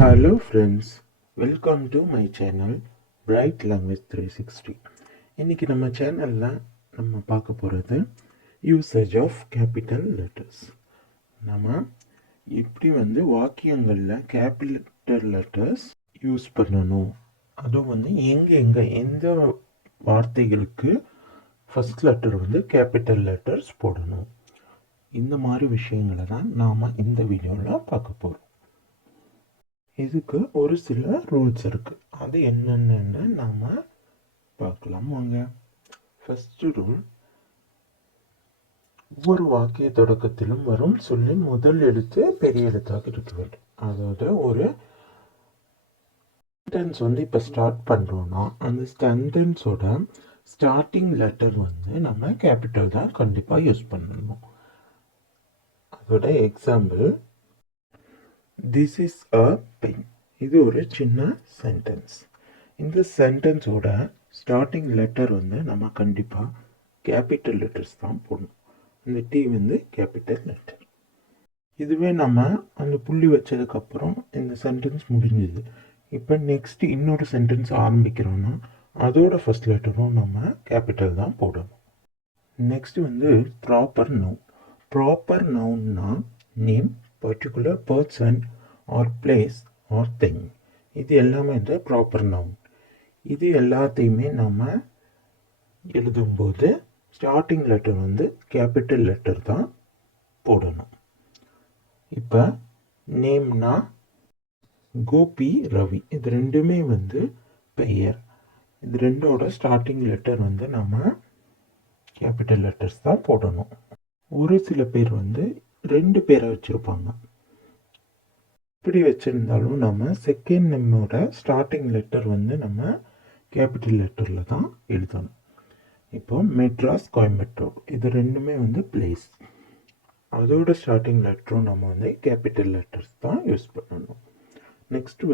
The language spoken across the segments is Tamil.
Hello friends, welcome to my channel Bright Language 360. இன்னைக்கு நம்ம சேனலில் நம்ம பார்க்க போகிறது யூசேஜ் ஆஃப் கேபிட்டல் லெட்டர்ஸ். நம்ம இப்படி வாக்கியங்களில் கேபிட்டல் லெட்டர்ஸ் யூஸ் பண்ணணும், அதுவும் எந்த வார்த்தைகளுக்கு ஃபர்ஸ்ட் லெட்டர் கேபிட்டல் லெட்டர்ஸ் போடணும், இந்த மாதிரி விஷயங்களை தான் நாம் இந்த வீடியோவில் பார்க்க போகிறோம். இதுக்கு ஒரு சில ரூல்ஸ் இருக்குது, அது என்னென்னு நாம் பார்க்கலாம் வாங்க. ஃபஸ்ட்டு ரூல், ஒவ்வொரு வாக்கிய தொடக்கத்திலும் வரும் சொல்லின் முதல் எழுத்து பெரிய எழுத்தாக இருக்க வேண்டும். அதாவது ஒரு சென்டென்ஸ் இப்போ ஸ்டார்ட் பண்ணுறோன்னா அந்த சென்டென்ஸோட ஸ்டார்டிங் லெட்டர் நம்ம கேபிட்டல் தான் கண்டிப்பாக யூஸ் பண்ணணும். அதோட example, this is a pen. இது ஒரு சின்ன சென்டென்ஸ். இந்த சென்டென்ஸோட ஸ்டார்டிங் லெட்டர் நம்ம கண்டிப்பாக கேபிட்டல் லெட்டர்ஸ் தான் போடணும். இந்த டி கேபிட்டல் லெட்டர். இதுவே நம்ம அந்த புள்ளி வச்சதுக்கப்புறம் இந்த சென்டென்ஸ் முடிஞ்சுது. இப்போ நெக்ஸ்ட் இன்னொரு சென்டென்ஸ் ஆரம்பிக்கிறோன்னா அதோட ஃபர்ஸ்ட் லெட்டரும் நம்ம கேபிட்டல் தான் போடணும். Next proper noun. ப்ராப்பர் நவுன்னா name, particular person or place or thing, இது எல்லாமே ப்ராப்பர் நவுன். இது எல்லாத்தையுமே நம்ம எழுதும்போது ஸ்டார்டிங் லெட்டர் கேபிட்டல் லெட்டர் தான் போடணும். இப்போ நேம்னா கோபி, ரவி, இது ரெண்டுமே பெயர். இது ரெண்டோட ஸ்டார்டிங் லெட்டர் நம்ம கேபிட்டல் லெட்டர்ஸ் தான் போடணும். ஒரு சில பேர் ரெண்டு பேரை வச்சுருப்பாங்க. இப்படி வச்சுருந்தாலும் நம்ம செகண்ட் நேமோட ஸ்டார்டிங் லெட்டர் நம்ம கேபிட்டல் லெட்டரில் தான் எழுதணும். இப்போ மெட்ராஸ், கோயம்புத்தூர், இது ரெண்டுமே பிளேஸ். அதோட ஸ்டார்டிங் லெட்டரும் நம்ம கேபிட்டல் லெட்டர்ஸ் தான் யூஸ் பண்ணணும். நெக்ஸ்ட்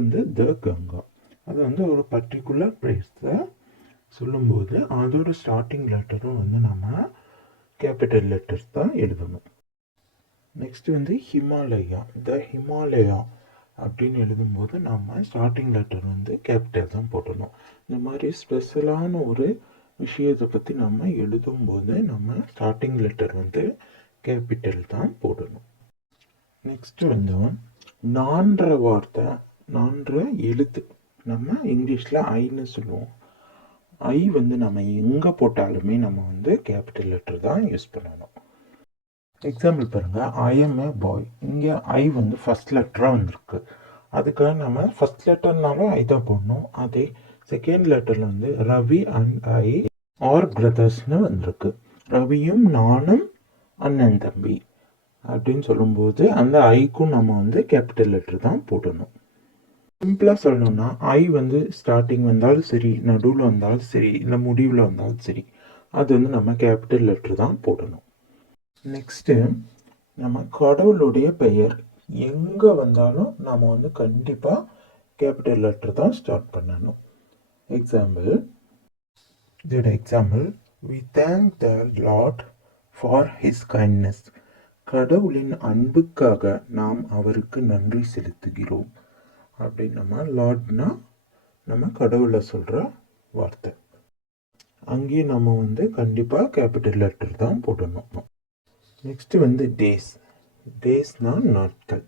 த கங்கா, அது ஒரு பர்டிகுலர் பிளேஸை சொல்லும்போது அதோட ஸ்டார்டிங் லெட்டரும் நம்ம கேபிட்டல் லெட்டர்ஸ் தான் எழுதணும். நெக்ஸ்ட் ஹிமாலயா, த ஹிமாலயா அப்படின்னு எழுதும்போது நம்ம ஸ்டார்டிங் லெட்டர் கேபிட்டல் தான் போடணும். இந்த மாதிரி ஸ்பெஷலான ஒரு விஷயத்தை பற்றி நம்ம எழுதும்போது நம்ம ஸ்டார்டிங் லெட்டர் கேபிட்டல் தான் போடணும். நெக்ஸ்ட் நான்ற வார்த்தை, நான்ற எழுத்து நம்ம இங்கிலீஷில் ஐன்னு சொல்லுவோம். ஐ நம்ம எங்கே போட்டாலுமே நம்ம கேபிட்டல் லெட்டர் தான் யூஸ் பண்ணணும். எக்ஸாம்பிள் பாருங்கள், ஐ எம் ஏ பாய். இங்கே ஐ ஃபஸ்ட் லெட்டராக வந்திருக்கு. அதுக்காக நம்ம ஃபஸ்ட் லெட்டர்னாலும் ஐ தான் போடணும். அதே செகண்ட் லெட்டரில் ரவி அண்ட் ஐ ஆர் பிரதர்ஸ்னு வந்திருக்கு. ரவியும் நானும் அண்ணன் தம்பி அப்படின்னு சொல்லும்போது அந்த ஐக்கும் நம்ம கேபிட்டல் லெட்டர் தான் போடணும். சிம்பிளாக சொல்லணும்னா ஐ ஸ்டார்டிங் வந்தாலும் சரி, நடுவில் வந்தாலும் சரி, இல்லை முடிவில் வந்தாலும் சரி, அது நம்ம கேபிட்டல் லெட்டர் தான் போடணும். நெக்ஸ்ட்டு நம்ம கடவுளுடைய பெயர் எங்கே வந்தாலும் நம்ம கண்டிப்பாக கேபிட்டல் லெட்டர் தான் ஸ்டார்ட் பண்ணணும். எக்ஸாம்பிள், இதோட example, we thank the Lord for his kindness. கடவுளின் அன்புக்காக நாம் அவருக்கு நன்றி செலுத்துகிறோம். அப்படி நம்ம லார்ட்னா நம்ம கடவுளை சொல்கிற வார்த்தை. அங்கேயும் நம்ம கண்டிப்பாக கேபிட்டல் லெட்டர் தான் போடணும். Next days. டேஸ்னால் நாட்கள்.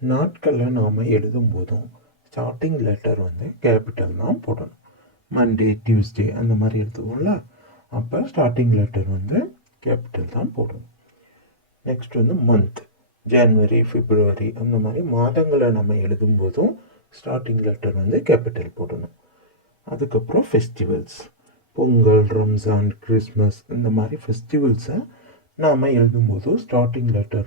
நாட்களில் நாம் எழுதும் போதும் ஸ்டார்டிங் லெட்டர் கேபிட்டல் தான் போடணும். மண்டே, டியூஸ்டே அந்த மாதிரி எழுதுவோம்ல, அப்போ ஸ்டார்டிங் லெட்டர் கேபிட்டல் தான் போடணும். நெக்ஸ்ட் மந்த், ஜனவரி, பிப்ரவரி அந்த மாதிரி மாதங்களை நம்ம எழுதும் போதும் ஸ்டார்டிங் லெட்டர் கேபிட்டல் போடணும். அதுக்கப்புறம் ஃபெஸ்டிவல்ஸ், பொங்கல், ரம்ஜான், கிறிஸ்மஸ் இந்த மாதிரி ஃபெஸ்டிவல்ஸை நாம் எழுதும்போது ஸ்டார்டிங் லெட்டர்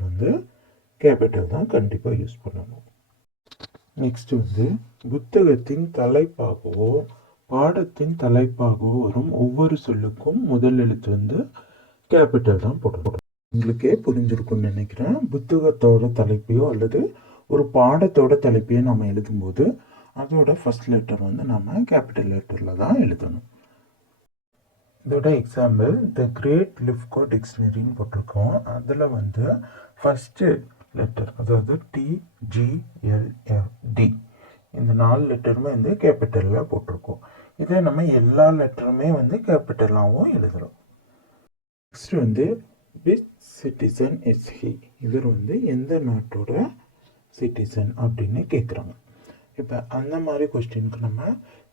கேபிட்டல் தான் கண்டிப்பாக யூஸ் பண்ணணும். நெக்ஸ்ட் புத்தகத்தின் தலைப்பாகவோ பாடத்தின் தலைப்பாகவோ வரும் ஒவ்வொரு சொல்லுக்கும் முதல் எழுத்து கேபிட்டல் தான் போடணும். உங்களுக்கே புரிஞ்சிருக்கும்னு நினைக்கிறேன். புத்தகத்தோட தலைப்பையோ அல்லது ஒரு பாடத்தோட தலைப்பையோ நம்ம எழுதும்போது அதோட ஃபர்ஸ்ட் லெட்டர் நம்ம கேபிட்டல் லெட்டரில் தான் எழுதணும். இதோட எக்ஸாம்பிள், த கிரேட் லிஃப்கோ டிக்ஷனரின்னு போட்டிருக்கோம். அதில் ஃபஸ்ட்டு லெட்டர், அதாவது TGLD இந்த 4 லெட்டருமே வந்து கேபிட்டலில் போட்டிருக்கோம். இதே நம்ம எல்லா லெட்டருமே வந்து கேபிட்டலாகவும் எழுதுகிறோம். நெக்ஸ்ட் வந்து விச் சிட்டிசன் இஸ் ஹி, இவர் வந்து எந்த நாட்டோட சிட்டிசன் அப்படின்னு கேட்குறாங்க. இப்போ அந்த மாதிரி கொஸ்டினுக்கு நம்ம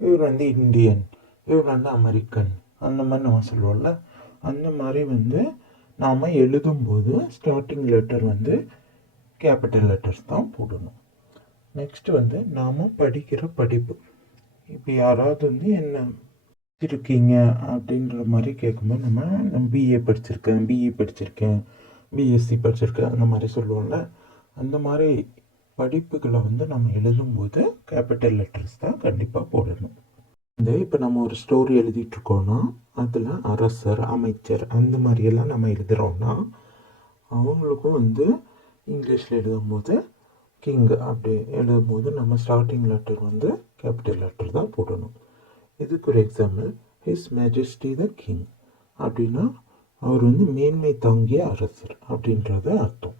இவர் வந்து இந்தியன், இவர் வந்து அமெரிக்கன், அந்த மாதிரி நம்ம சொல்லுவோம்ல, அந்த மாதிரி வந்து நாம் எழுதும்போது ஸ்டார்டிங் லெட்டர் வந்து கேபிட்டல் லெட்டர்ஸ் தான் போடணும். நெக்ஸ்ட் வந்து நாம் படிக்கிற படிப்பு. இப்போ யாராவது வந்து என்ன இருக்கீங்க அப்படின்ற மாதிரி கேட்கும்போது நம்ம பிஏ படிச்சிருக்கேன், பிஇ படிச்சிருக்கேன், பிஎஸ்சி படிச்சிருக்கேன், அந்த மாதிரி சொல்லுவோம்ல. அந்த மாதிரி படிப்புகளை வந்து நம்ம எழுதும்போது கேபிட்டல் லெட்டர்ஸ் தான் கண்டிப்பாக போடணும். இந்த இப்போ நம்ம ஒரு ஸ்டோரி எழுதிட்டுருக்கோன்னா அதில் அரசர், அமைச்சர் அந்த மாதிரியெல்லாம் நம்ம எழுதுகிறோன்னா அவங்களுக்கும் வந்து இங்கிலீஷில் எழுதும்போது கிங் அப்படி எழுதும்போது நம்ம ஸ்டார்டிங் லெட்டர் வந்து கேபிட்டல் லெட்டர் தான் போடணும். இதுக்கு ஒரு example, his majesty the king அப்படின்னா அவர் வந்து மேன்மை தாங்கிய அரசர் அப்படின்றது அர்த்தம்.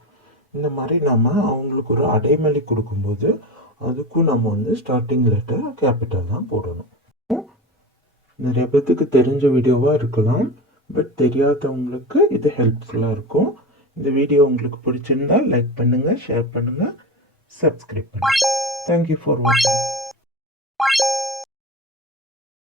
இந்த மாதிரி நம்ம அவங்களுக்கு ஒரு அடைமொழி கொடுக்கும்போது அதுக்கும் நம்ம வந்து ஸ்டார்டிங் லெட்டர் கேபிட்டல் தான் போடணும். நிறைய பேர்த்துக்கு தெரிஞ்ச வீடியோவாக இருக்கலாம், பட் தெரியாதவங்களுக்கு இது ஹெல்ப்ஃபுல்லாக இருக்கும். இந்த வீடியோ உங்களுக்கு பிடிச்சிருந்தால் லைக் பண்ணுங்கள், ஷேர் பண்ணுங்கள், சப்ஸ்கிரைப் பண்ணுங்கள். தேங்க்யூ ஃபார் வாட்சிங்.